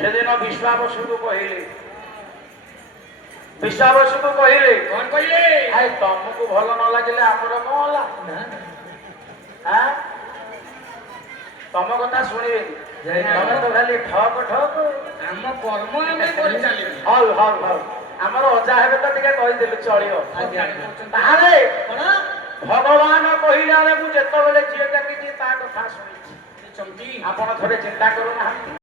সেদিন বিশ্বাবসুକୁ କହିଲେ বিশ্বাবসুକୁ କହିଲେ କଣ କହିଲେ? ଆଇ ତମକୁ ଭଲ ନ ଲାଗିଲେ ଆମର କଣ ହେଲା? ତମ କଥା ଶୁଣିବେନି, ତମେ ତ ଖାଲି ଠକ ଠକ। ଆମ କର୍ମ ଆମେ କରି ଚାଲିବୁ। ହଉ ହଉ ହଉ, ଆମର ଅଜା ହେବେ ତ ଟିକେ କହିଦେଲୁ ଚଳିବ। ତାହେଲେ କଣ ଭଗବାନ କହିଲା ବେଳେ ମୁଁ ଯେତେବେଳେ ଝିଅ ଡାକିଛି ତା କଥା ଶୁଣିଛି। ଚମକି ଆପଣ ଥରେ ଚିନ୍ତା କରୁନାହାନ୍ତି।